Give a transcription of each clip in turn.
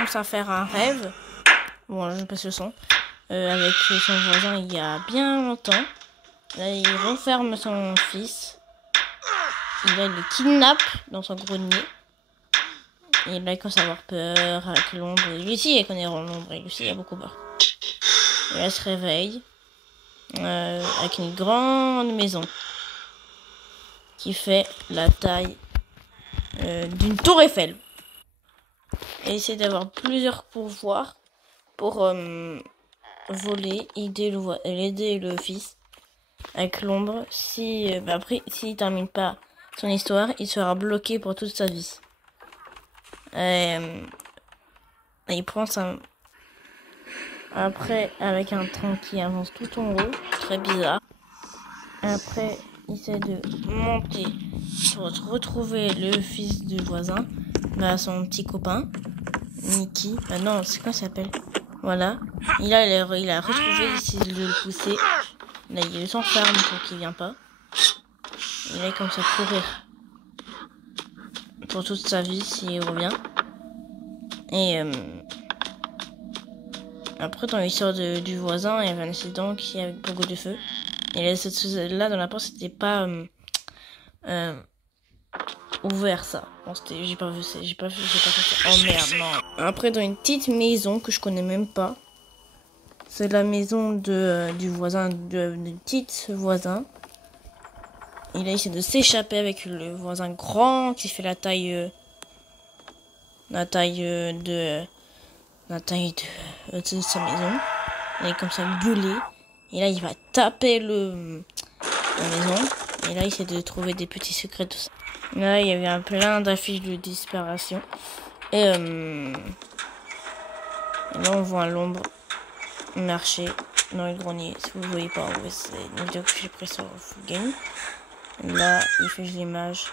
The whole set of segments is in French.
commence à faire un rêve. Bon, je passe le son. Avec son voisin il y a bien longtemps. Là, il renferme son fils. Et là, il le kidnappe dans son grenier. Et là, il commence à avoir peur avec l'ombre. Lui aussi, il connaît l'ombre. Et lui aussi, il a beaucoup peur. Et là, il se réveille avec une grande maison qui fait la taille d'une tour Eiffel. Et essaie d'avoir plusieurs pouvoirs pour voler, aider le fils avec l'ombre. Après, s'il termine pas son histoire, il sera bloqué pour toute sa vie. Il prend ça. Après, avec un train qui avance tout en haut, très bizarre. Après, il essaie de monter pour retrouver le fils du voisin, son petit copain, Mickey. Non, c'est quoi ça s'appelle? Voilà. Il a retrouvé, il essaie de le pousser. Là, il s'enferme pour qu'il vienne pas. Et là, il commence à courir pour toute sa vie s'il revient. Et après, dans l'histoire du voisin, il y avait un incident qui avait beaucoup de feu. Et là, dans la porte, c'était pas ouvert, ça. Bon, j'ai pas fait ça. Oh merde, non. Après, dans une petite maison que je connais même pas. C'est la maison du voisin, du petit voisin. Il a essayé de s'échapper avec le voisin grand qui fait la taille de sa maison. Il est comme ça gueulé. Et là, il va taper la maison. Et là, il essaie de trouver des petits secrets, tout ça. Là, il y avait plein d'affiches de disparition. Et là, on voit l'ombre marcher dans le grenier. Si vous voyez pas, c'est une vidéo que j'ai prise sur Full Game. Là, il fait l'image.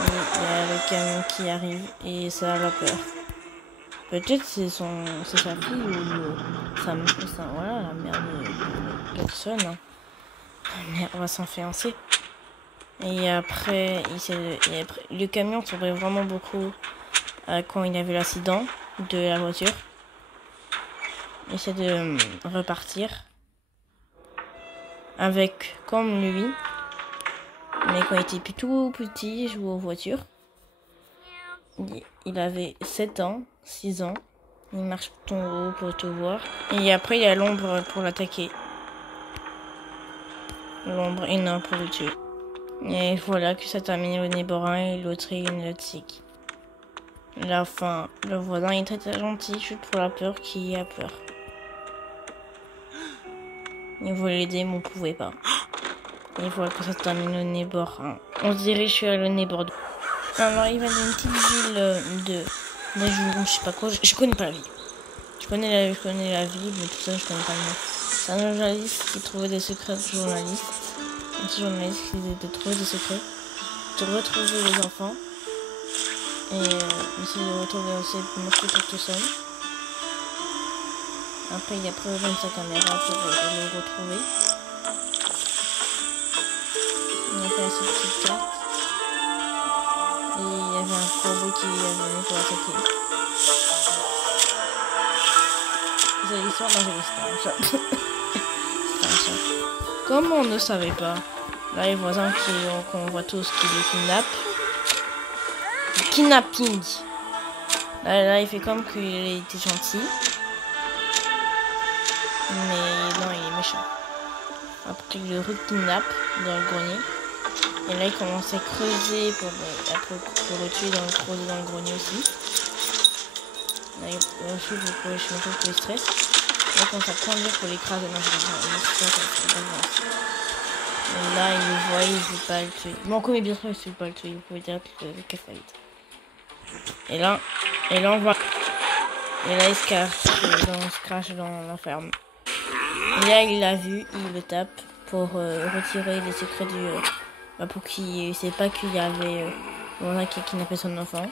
Et il y a le camion qui arrive et ça a la peur. Peut-être c'est sa fille ou voilà, la mère de personne. Hein. La mère va s'en fiancer. Et après, le camion tombait vraiment beaucoup quand il avait l'accident de la voiture. Il essaie de repartir avec comme lui. Mais quand il était tout petit, il jouait aux voitures. Il avait 7 ans, 6 ans. Il marche tout en haut pour te voir. Et après, il y a l'ombre pour l'attaquer. L'ombre énorme pour le tuer. Et voilà que ça termine au Neighbor 1 et l'autre est une Lutzig. La fin, le voisin est très, très gentil, juste pour la peur qui a peur. Il voulait l'aider, mais on pouvait pas. Et voilà que ça termine au Neighbor 1. On se dirige sur le Neighbor 2. Alors, il va dans une petite ville de je sais pas quoi. Je connais pas la ville. Je connais la ville, mais tout ça, je connais pas le nom. C'est un journaliste qui trouvait des secrets de journalistes. Un petit journaliste qui essaie de trouver des secrets. De retrouver les enfants. Et essayer de retrouver aussi le morceau pour tout seul. Après, il a prévu sa caméra pour le retrouver. Il a fait cette petite carte. Et il y avait un corbeau qui est venu pour attaquer. C'est l'histoire d'un chat. C'est un chat. Comme on ne savait pas, là les voisins qu'on voit tous qui le kidnappent. Kidnapping. Là il fait comme qu'il était gentil. Mais non, il est méchant. Après il le re-kidnappe dans le grenier. Et là il commence à creuser pour le tuer creuser dans le grenier aussi. Là il ensuite je me trouve que le stress. Là il commence à conduire pour l'écraser. Non, et là il le voit, il ne veut pas le tuer. Bon, comme bien sûr il ne veut pas le tuer, vous pouvez dire que le faillite. Et là on voit. Et là il se crache dans la ferme. Et là il l'a vu, il le tape pour retirer les secrets pour qu'il ne sait pas qu'il y avait un qui kidnappait son enfant.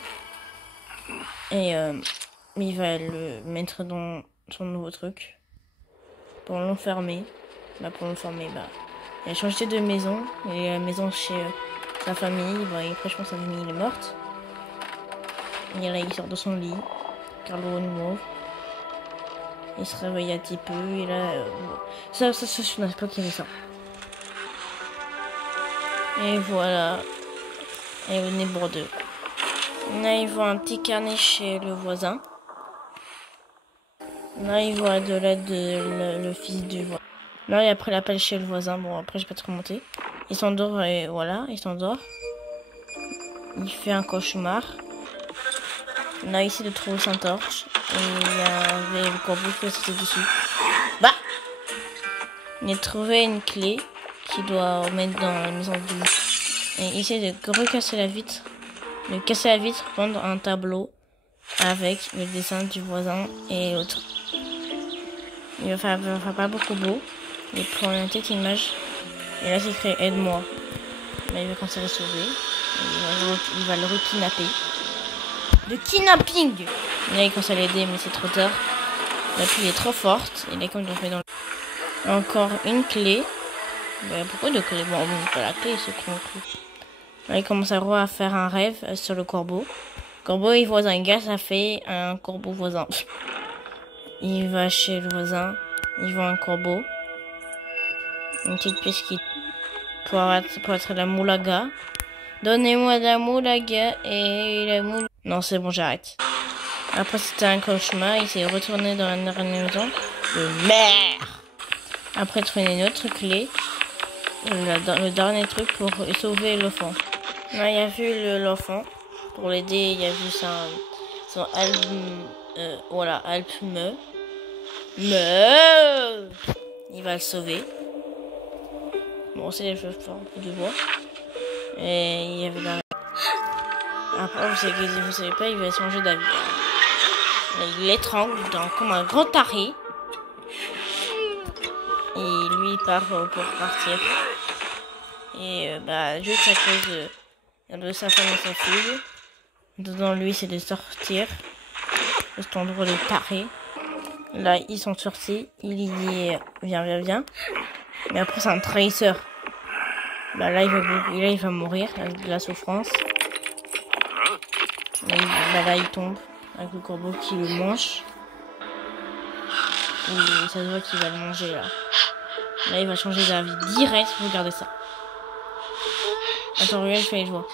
Et il va le mettre dans son nouveau truc pour l'enfermer. Pour l'enfermer, il a changé de maison. Il est à la maison chez sa famille. Après, je pense que sa famille est morte. Et là, il sort de son lit. Carlo Nuovo. Il se réveille un petit peu et là... ça, je n'avais pas qu'il y avait ça. Et voilà. Et on est bordeux. Là, il voit un petit carnet chez le voisin. Là, il voit de l'aide de le fils du voisin. Là, et après l'appel chez le voisin. Bon, après, j'ai pas trop monté. Il s'endort et voilà, il s'endort. Il fait un cauchemar. Là, il essaie de trouver sa torche. Et il y avait le corbeau qui est sauté dessus. Bah! Il a trouvé une clé qu'il doit mettre dans la maison du... Et il essaie de recasser la vitre. De casser la vitre, prendre un tableau avec le dessin du voisin et l'autre. Il va faire pas beaucoup beau. Il prend une tête image. Et là, c'est écrit aide-moi. Là, il va commencer à le sauver. Il va le rekidnapper. Le kidnapping! Là, il commence à l'aider, mais c'est trop tard. La pluie est trop forte. Il est comme tombé dans le... Encore une clé. Mais pourquoi de clés? Bon, pas la clé, c'est con. Là, il commence à faire un rêve sur le corbeau. Corbeau et voisin. Gars, ça fait un corbeau voisin. Il va chez le voisin. Il voit un corbeau. Une petite pièce qui... Pour être la moulaga. Donnez-moi de la moulaga et la moulaga. Non, c'est bon, j'arrête. Après, c'était un cauchemar. Il s'est retourné dans la maison de merde. Après, trouver une autre clé. Le dernier truc pour sauver l'enfant. Là, il a vu l'enfant. Pour l'aider, il a vu son voilà, Alpme. Il va le sauver. Bon, c'est les choses fortes du bois. Et il y avait la... Après, vous savez pas, il va changer d'avis. Il l'étrangle comme un grand taré. Et lui, il part pour partir. Et juste à cause de sa femme et sa fille. Dedans, lui, c'est de sortir. De cet endroit de taré. Là, ils sont sortis. Il dit, viens. Mais après, c'est un trahisseur. Là, il va mourir de la souffrance. Là, il tombe avec le corbeau qui le mange. Et ça se voit qu'il va le manger, là. Là, il va changer d'avis direct. Regardez ça. Attends, regarde, je vais les voir.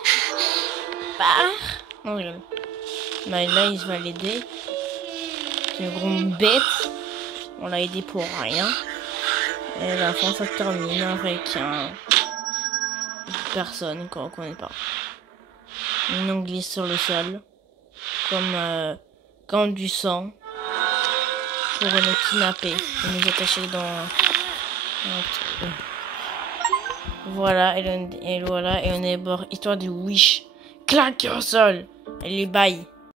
Non, regarde. Là, il va l'aider. C'est une grande bête. On l'a aidé pour rien. Et à la fin, ça se termine avec une personne qu'on ne connaît pas. Une on glisse sur le sol. Comme du sang. Pour nous kidnapper. Et nous attacher dans... Voilà, et on est bord. Histoire de Wish. Claque au sol. Elle les baille.